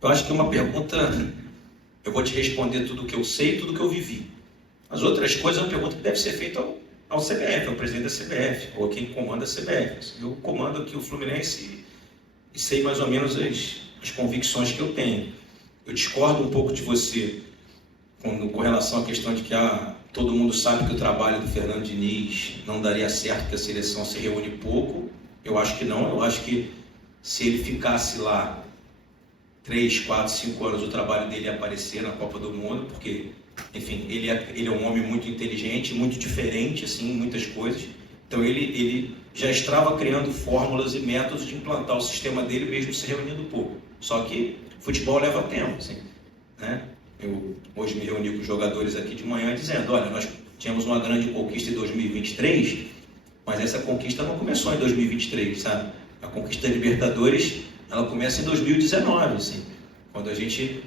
Eu acho que uma pergunta, eu vou te responder tudo o que eu sei e tudo o que eu vivi. As outras coisas é uma pergunta que deve ser feita ao CBF, ao presidente da CBF, ou a quem comanda a CBF. Eu comando aqui o Fluminense e sei mais ou menos as convicções que eu tenho. Eu discordo um pouco de você com relação à questão de que todo mundo sabe que o trabalho do Fernando Diniz não daria certo, que a seleção se reúne pouco. Eu acho que não, eu acho que se ele ficasse lá 3, 4, 5 anos, o trabalho dele ia aparecer na Copa do Mundo, porque, enfim, ele é um homem muito inteligente, muito diferente, assim, em muitas coisas. Então ele já estava criando fórmulas e métodos de implantar o sistema dele, mesmo se reunindo pouco. Só que futebol leva tempo, assim, né? Eu hoje me reuni com os jogadores aqui de manhã dizendo, olha, nós tínhamos uma grande conquista em 2023, mas essa conquista não começou em 2023, sabe? A conquista da Libertadores, ela começa em 2019, assim, quando a gente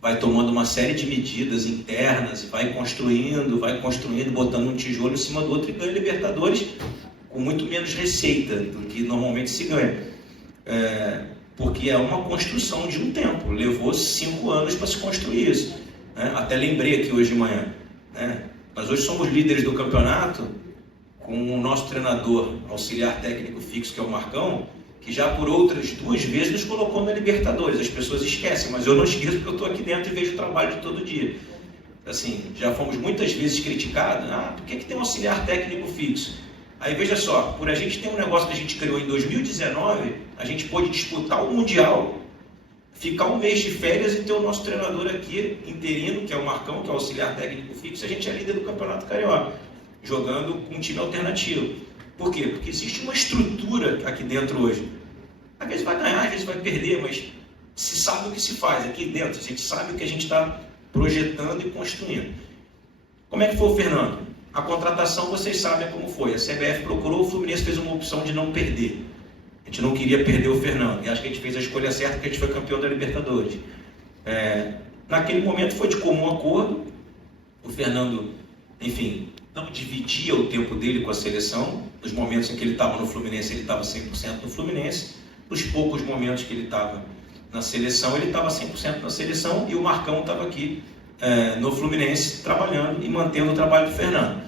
vai tomando uma série de medidas internas e vai construindo, botando um tijolo em cima do outro e ganha Libertadores com muito menos receita do que normalmente se ganha. Porque é uma construção de um tempo, levou 5 anos para se construir isso. Né? Até lembrei aqui hoje de manhã, né? Nós hoje somos líderes do campeonato com o nosso treinador auxiliar técnico fixo, que é o Marcão, que já por outras 2 vezes nos colocou na Libertadores. As pessoas esquecem, mas eu não esqueço porque eu estou aqui dentro e vejo o trabalho de todo dia. Assim, já fomos muitas vezes criticados, por que tem um auxiliar técnico fixo? Aí veja só, por a gente ter um negócio que a gente criou em 2019, a gente pôde disputar o Mundial, ficar 1 mês de férias e ter o nosso treinador aqui, interino, que é o Marcão, que é o auxiliar técnico fixo, a gente é líder do Campeonato Carioca, jogando com um time alternativo. Por quê? Porque existe uma estrutura aqui dentro hoje. Às vezes vai ganhar, às vezes vai perder, mas se sabe o que se faz aqui dentro, a gente sabe o que a gente está projetando e construindo. Como é que foi o Fernando? A contratação, vocês sabem como foi. A CBF procurou, o Fluminense fez uma opção de não perder. A gente não queria perder o Fernando. E acho que a gente fez a escolha certa, porque a gente foi campeão da Libertadores. Naquele momento foi de comum acordo. O Fernando, enfim, não dividia o tempo dele com a seleção. Nos momentos em que ele estava no Fluminense, ele estava 100% no Fluminense. Nos poucos momentos que ele estava na seleção, ele estava 100% na seleção. E o Marcão estava aqui no Fluminense, trabalhando e mantendo o trabalho do Fernando.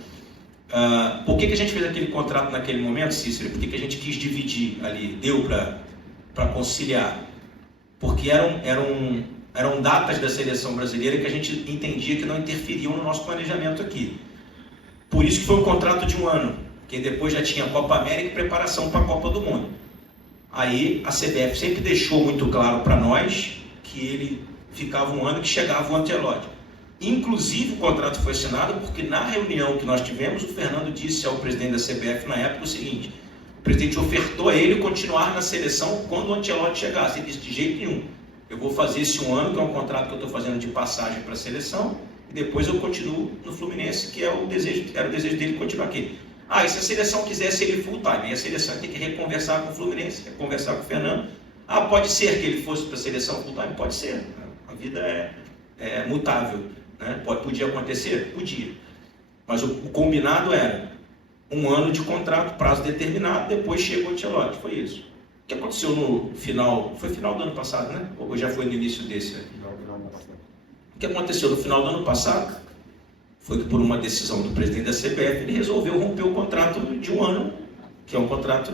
Por que a gente fez aquele contrato naquele momento, Cícero? Por que a gente quis dividir ali? Deu para conciliar? Porque eram datas da seleção brasileira que a gente entendia que não interferiam no nosso planejamento aqui. Por isso que foi um contrato de 1 ano, porque depois já tinha Copa América e preparação para a Copa do Mundo. Aí a CBF sempre deixou muito claro para nós que ele ficava 1 ano, que chegava o Ancelotti. Inclusive o contrato foi assinado porque na reunião que nós tivemos, o Fernando disse ao presidente da CBF na época o seguinte: o presidente ofertou a ele continuar na seleção quando o Ancelotti chegasse. Ele disse, de jeito nenhum, eu vou fazer esse 1 ano, que é um contrato que eu estou fazendo de passagem para a seleção, e depois eu continuo no Fluminense, que era o desejo dele continuar aqui. E se a seleção quisesse ele full time, aí a seleção tem que reconversar com o Fluminense, reconversar com o Fernando. Pode ser que ele fosse para a seleção full time? Pode ser, a vida é mutável. Né? Podia acontecer? Podia. Mas o combinado era 1 ano de contrato, prazo determinado, depois chega o Ancelotti. Foi isso. O que aconteceu no final? Foi final do ano passado, né? Ou já foi no início desse? O que aconteceu no final do ano passado foi que, por uma decisão do presidente da CBF, ele resolveu romper o contrato de 1 ano, que é um contrato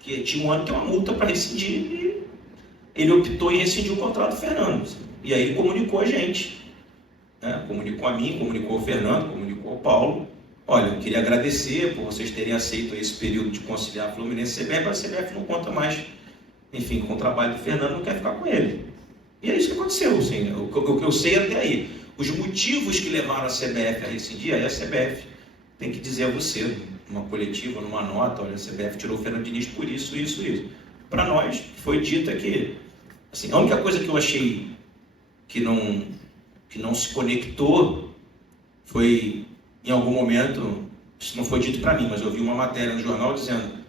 que tinha 1 ano, que é uma multa para rescindir, e ele optou em rescindir o contrato do Fernando. E aí ele comunicou a gente. Comunicou a mim, comunicou ao Fernando, comunicou ao Paulo. Olha, eu queria agradecer por vocês terem aceito esse período de conciliar Fluminense e CBF, mas a CBF não conta mais, enfim, com o trabalho do Fernando, não quer ficar com ele. E é isso que aconteceu, assim, o que eu sei até aí. Os motivos que levaram a CBF a rescindir, aí a CBF tem que dizer a você, numa coletiva, numa nota, olha, a CBF tirou o Fernando Diniz por isso. Para nós, foi dita que, assim, a única coisa que eu achei que não se conectou foi, em algum momento, isso não foi dito para mim, mas eu vi uma matéria no jornal dizendo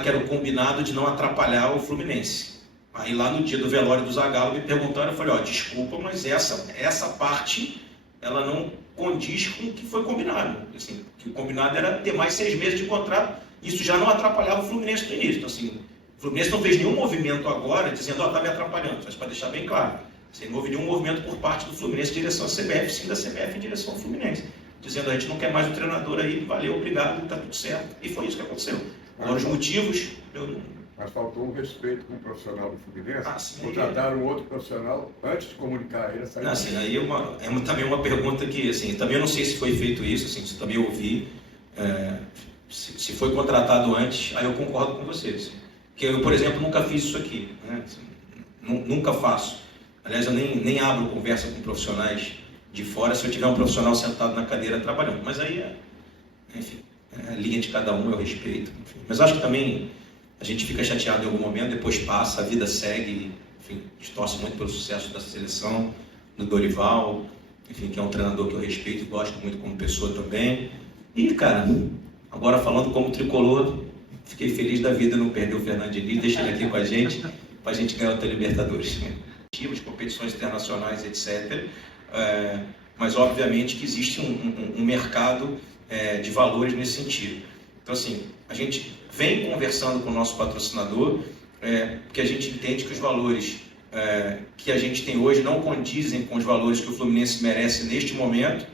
que era o combinado de não atrapalhar o Fluminense. Aí lá no dia do velório do Zagallo me perguntaram, eu falei, desculpa, mas essa parte, ela não condiz com o que foi combinado. Assim, que o combinado era ter mais 6 meses de contrato, isso já não atrapalhava o Fluminense no início. Então, assim, Fluminense não fez nenhum movimento agora dizendo, está me atrapalhando, mas para deixar bem claro. Assim, não houve nenhum movimento por parte do Fluminense em direção à CBF, sim da CBF em direção ao Fluminense. Dizendo, a gente não quer mais o treinador aí, valeu, obrigado, está tudo certo. E foi isso que aconteceu. Agora, os motivos, eu não... Mas faltou um respeito com o profissional do Fluminense. Sim, contrataram um outro profissional antes de comunicar a ele essa ideia. Assim, aí também uma pergunta que, assim, também eu não sei se foi feito isso, assim, se também ouvi, se foi contratado antes, aí eu concordo com vocês. Que eu, por exemplo, nunca fiz isso aqui, né? Assim, nunca faço. Aliás, eu nem abro conversa com profissionais de fora se eu tiver um profissional sentado na cadeira trabalhando. Mas aí, enfim, a linha de cada um eu respeito. Enfim. Mas acho que também a gente fica chateado em algum momento, depois passa, a vida segue. Enfim, a gente torce muito pelo sucesso da seleção, do Dorival, enfim, que é um treinador que eu respeito e gosto muito como pessoa também. E, cara, agora falando como tricolor, fiquei feliz da vida não perder o Fernando Diniz, deixa ele aqui com a gente, para a gente ganhar o Libertadores. De competições internacionais, etc. Mas, obviamente, que existe um mercado de valores nesse sentido. Então, assim, a gente vem conversando com o nosso patrocinador, porque a gente entende que os valores que a gente tem hoje não condizem com os valores que o Fluminense merece neste momento.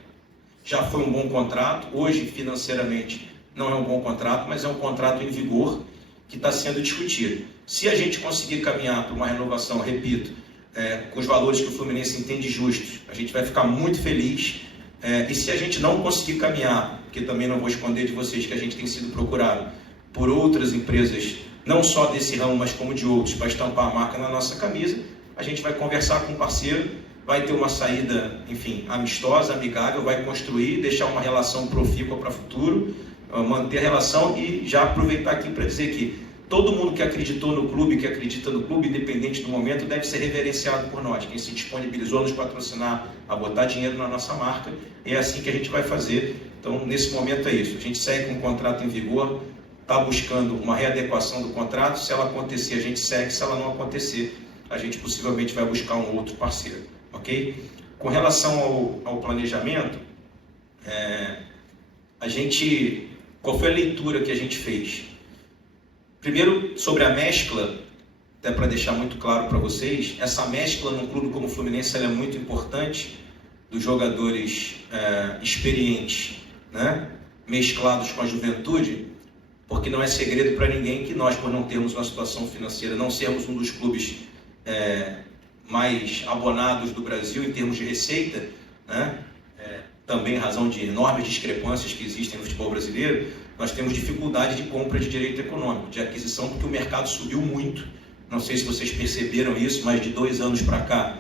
Já foi um bom contrato, hoje, financeiramente, não é um bom contrato, mas é um contrato em vigor que está sendo discutido. Se a gente conseguir caminhar para uma renovação, repito, com os valores que o Fluminense entende justos, a gente vai ficar muito feliz. E se a gente não conseguir caminhar, porque também não vou esconder de vocês que a gente tem sido procurado por outras empresas, não só desse ramo, mas como de outros, para estampar a marca na nossa camisa, a gente vai conversar com o parceiro, vai ter uma saída, enfim, amistosa, amigável, vai construir, deixar uma relação profícua para o futuro, manter a relação e já aproveitar aqui para dizer que todo mundo que acreditou no clube, que acredita no clube, independente do momento, deve ser reverenciado por nós. Quem se disponibilizou a nos patrocinar, a botar dinheiro na nossa marca, é assim que a gente vai fazer. Então, nesse momento é isso. A gente segue com o contrato em vigor, está buscando uma readequação do contrato. Se ela acontecer, a gente segue. Se ela não acontecer, a gente possivelmente vai buscar um outro parceiro. Ok? Com relação ao planejamento, qual foi a leitura que a gente fez? Primeiro, sobre a mescla, até para deixar muito claro para vocês, essa mescla num clube como o Fluminense ela é muito importante, dos jogadores experientes, né, mesclados com a juventude, porque não é segredo para ninguém que nós, por não termos uma situação financeira, não sermos um dos clubes mais abonados do Brasil em termos de receita, né, também em razão de enormes discrepâncias que existem no futebol brasileiro, nós temos dificuldade de compra de direito econômico, de aquisição, porque o mercado subiu muito. Não sei se vocês perceberam isso, mas de 2 anos para cá,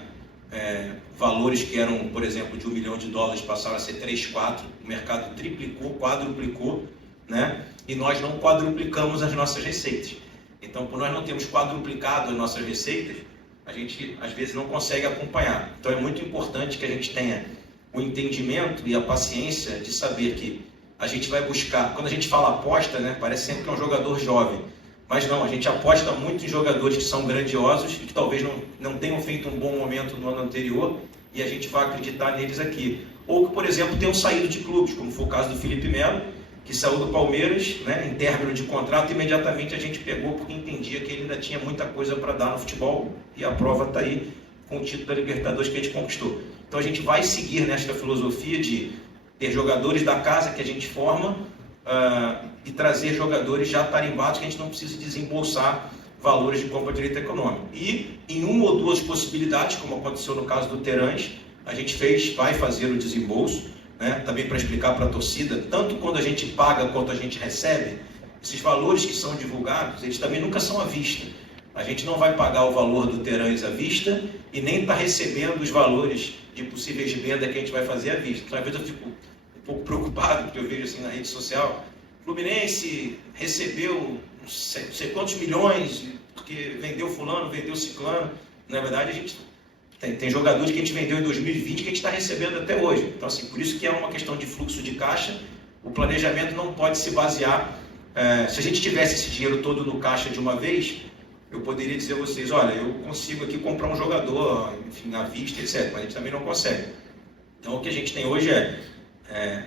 valores que eram, por exemplo, de $1 milhão passaram a ser 3, 4, o mercado triplicou, quadruplicou, né? E nós não quadruplicamos as nossas receitas. Então, por nós não termos quadruplicado as nossas receitas, a gente, às vezes, não consegue acompanhar. Então, é muito importante que a gente tenha o entendimento e a paciência de saber que a gente vai buscar, quando a gente fala aposta, né, parece sempre que é um jogador jovem, mas não, a gente aposta muito em jogadores que são grandiosos e que talvez não tenham feito um bom momento no ano anterior e a gente vai acreditar neles aqui. Ou que, por exemplo, tenham saído de clubes, como foi o caso do Felipe Melo, que saiu do Palmeiras, né, em término de contrato, e imediatamente a gente pegou porque entendia que ele ainda tinha muita coisa para dar no futebol e a prova está aí com o título da Libertadores que a gente conquistou. Então a gente vai seguir nesta filosofia de ter jogadores da casa que a gente forma e trazer jogadores já tarimbados que a gente não precisa desembolsar valores de compra de direito econômico. E em uma ou duas possibilidades, como aconteceu no caso do Terãs, a gente vai fazer o desembolso, né, também para explicar para a torcida, tanto quando a gente paga quanto a gente recebe, esses valores que são divulgados, eles também nunca são à vista. A gente não vai pagar o valor do Terãs à vista e nem está recebendo os valores de possíveis venda que a gente vai fazer à vista. Então, às vezes eu fico um pouco preocupado, porque eu vejo assim na rede social, Fluminense recebeu não sei quantos milhões, porque vendeu fulano, vendeu ciclano. Na verdade, a gente tem jogadores que a gente vendeu em 2020 que a gente está recebendo até hoje. Então, assim, por isso que é uma questão de fluxo de caixa, o planejamento não pode se basear... se a gente tivesse esse dinheiro todo no caixa de uma vez, eu poderia dizer a vocês, olha, eu consigo aqui comprar um jogador, enfim, à vista, etc., mas a gente também não consegue. Então, o que a gente tem hoje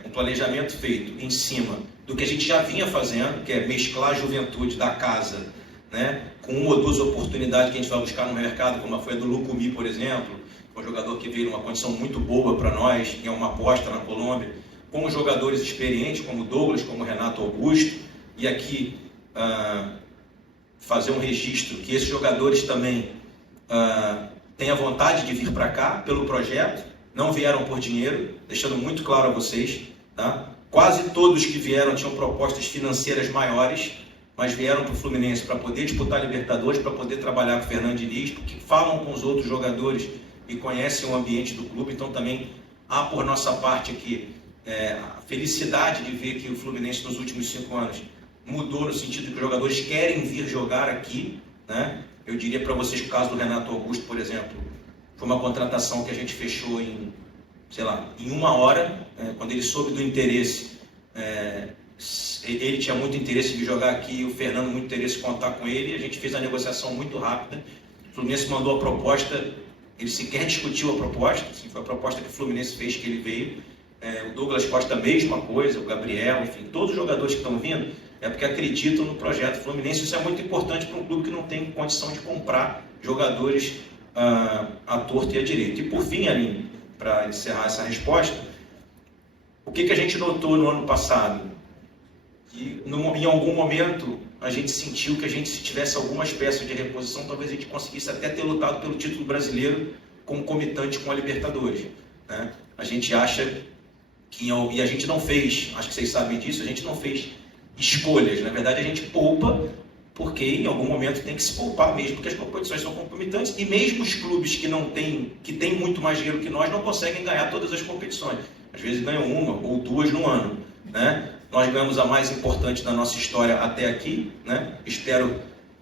um planejamento feito em cima do que a gente já vinha fazendo, que é mesclar a juventude da casa, né, com uma ou duas oportunidades que a gente vai buscar no mercado, como foi a do Lucumi, por exemplo, um jogador que veio numa condição muito boa para nós, em uma aposta na Colômbia, com jogadores experientes como Douglas, como Renato Augusto, e aqui fazer um registro que esses jogadores também têm a vontade de vir para cá pelo projeto, não vieram por dinheiro, deixando muito claro a vocês, tá? Quase todos que vieram tinham propostas financeiras maiores, mas vieram para o Fluminense para poder disputar Libertadores, para poder trabalhar com o Fernando Diniz, porque falam com os outros jogadores e conhecem o ambiente do clube. Então também há por nossa parte aqui a felicidade de ver que o Fluminense nos últimos 5 anos mudou no sentido de que os jogadores querem vir jogar aqui, né? Eu diria para vocês que o caso do Renato Augusto, por exemplo, foi uma contratação que a gente fechou em, sei lá, em 1 hora, quando ele soube do interesse. Ele tinha muito interesse de jogar aqui, o Fernando muito interesse em contar com ele, e a gente fez a negociação muito rápida. O Fluminense mandou a proposta, ele sequer discutiu a proposta, assim, foi a proposta que o Fluminense fez que ele veio. O Douglas Costa a mesma coisa, o Gabriel, enfim, todos os jogadores que estão vindo é porque acreditam no projeto Fluminense. Isso é muito importante para um clube que não tem condição de comprar jogadores à torta e à direita. E por fim, Aline, para encerrar essa resposta, o que a gente notou no ano passado? Que em algum momento a gente sentiu que se tivesse alguma espécie de reposição, talvez a gente conseguisse até ter lutado pelo título brasileiro concomitante com a Libertadores, né? A gente acha que, e a gente não fez, acho que vocês sabem disso, a gente não fez escolhas. Na verdade, a gente poupa porque em algum momento tem que se poupar mesmo, porque as competições são concomitantes e mesmo os clubes que têm muito mais dinheiro que nós não conseguem ganhar todas as competições. Às vezes ganham 1 ou 2 no ano, né? Nós ganhamos a mais importante da nossa história até aqui, né? Espero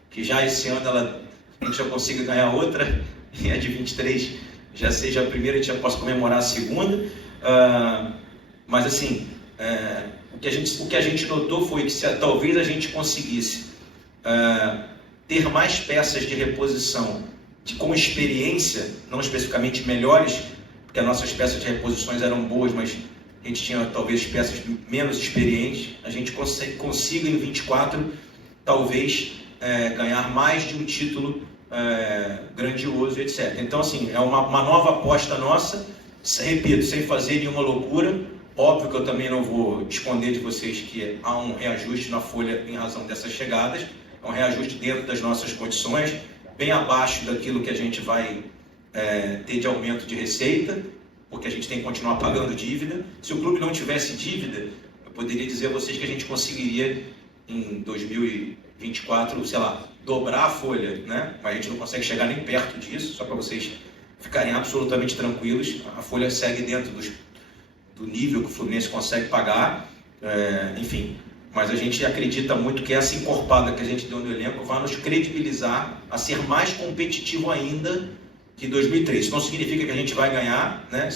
que já esse ano a gente já consiga ganhar outra, e a de 23 já seja a primeira, a gente já possa comemorar a segunda. Mas assim, o que a gente notou foi que talvez a gente conseguisse ter mais peças de reposição com experiência, não especificamente melhores, porque as nossas peças de reposições eram boas, mas a gente tinha talvez peças menos experientes. A gente consiga em 24 talvez ganhar mais de um título grandioso, etc. Então assim, é uma nova aposta nossa, repito, sem fazer nenhuma loucura. Óbvio que eu também não vou esconder de vocês que há um reajuste na folha em razão dessas chegadas, é um reajuste dentro das nossas condições, bem abaixo daquilo que a gente vai ter de aumento de receita, porque a gente tem que continuar pagando dívida. Se o clube não tivesse dívida, eu poderia dizer a vocês que a gente conseguiria em 2024, sei lá, dobrar a folha, né? Mas a gente não consegue chegar nem perto disso, só para vocês ficarem absolutamente tranquilos. A folha segue dentro do nível que o Fluminense consegue pagar, enfim. Mas a gente acredita muito que essa encorpada que a gente deu no elenco vai nos credibilizar a ser mais competitivo ainda que 2003. Isso não significa que a gente vai ganhar, né?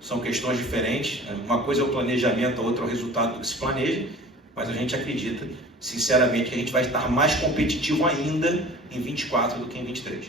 São questões diferentes. Uma coisa é o planejamento, a outra é o resultado do que se planeja, mas a gente acredita, sinceramente, que a gente vai estar mais competitivo ainda em 24 do que em 23.